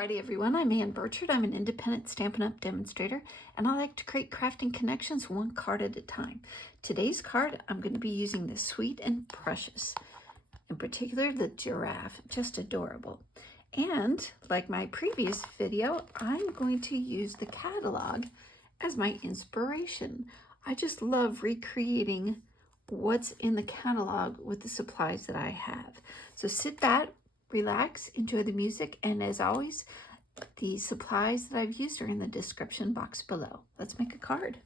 Friday, everyone. I'm Ann Birchard. I'm an independent Stampin' Up! Demonstrator, and I like to create crafting connections one card at a time. Today's card, I'm going to be using the Sweet and Precious, in particular the giraffe, just adorable. And like my previous video, I'm going to use the catalog as my inspiration. I just love recreating what's in the catalog with the supplies that I have. So sit back, relax, enjoy the music, and as always, the supplies that I've used are in the description box below. Let's make a card.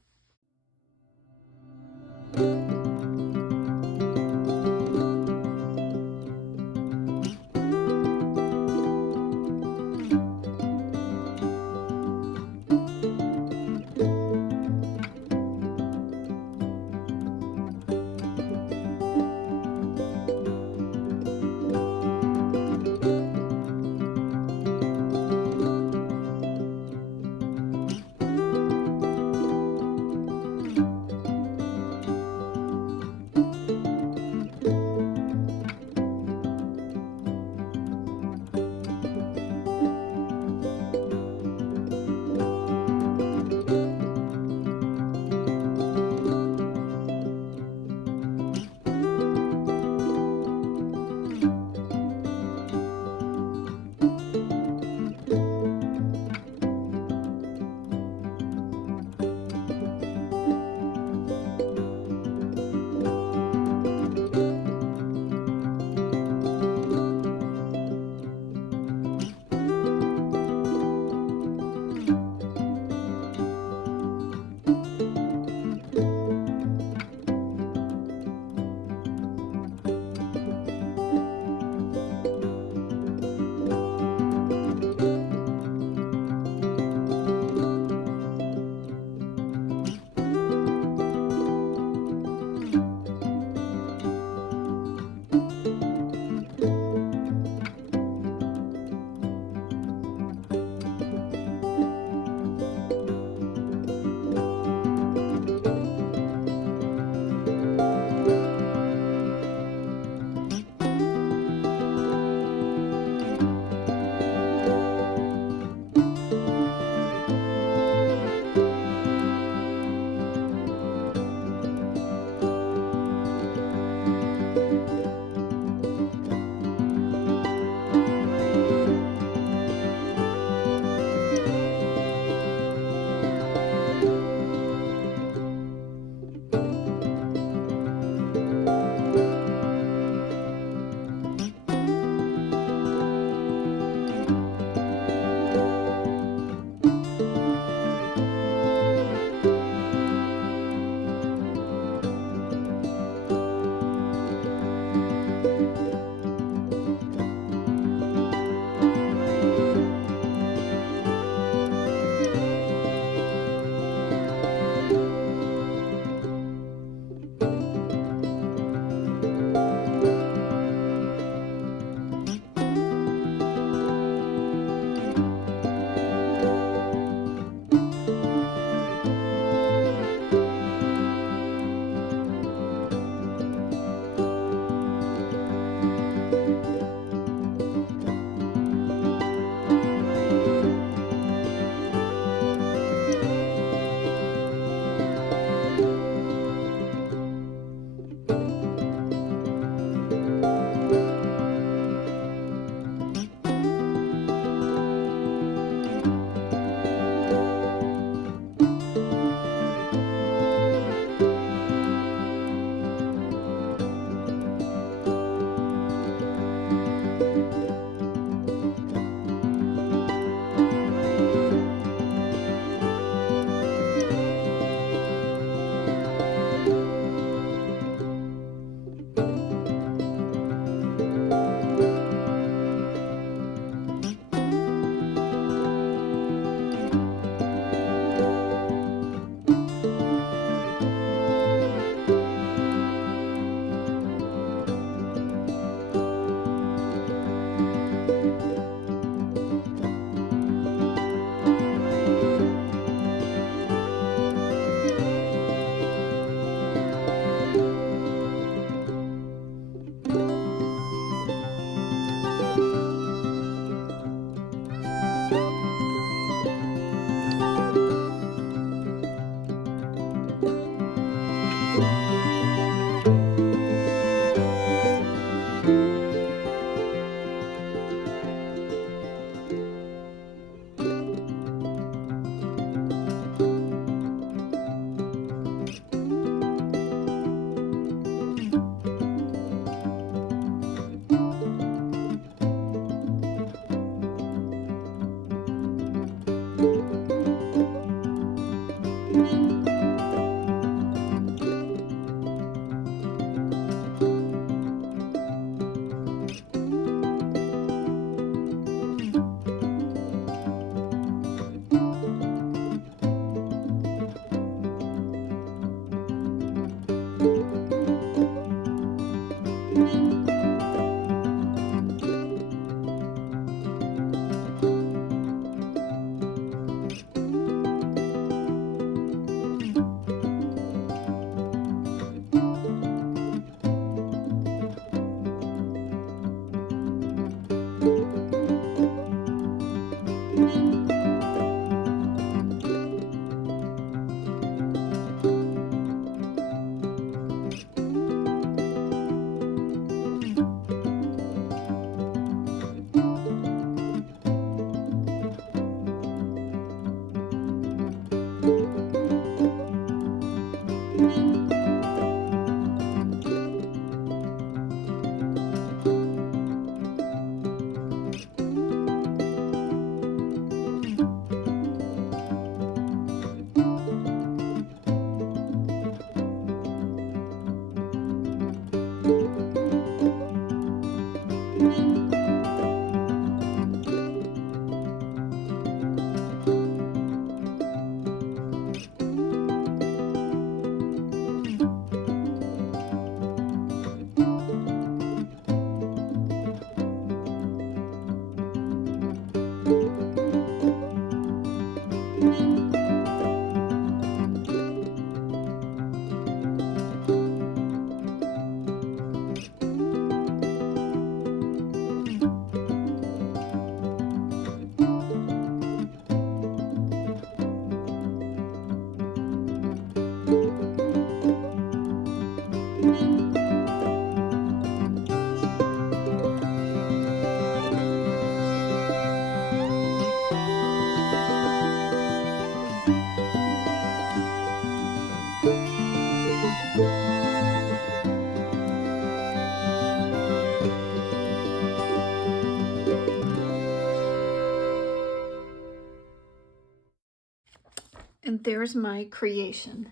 And there's my creation.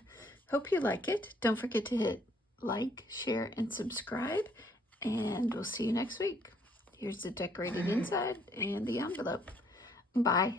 Hope you like it. Don't forget to hit like, share, and subscribe. And we'll see you next week. Here's the decorated inside and the envelope. Bye.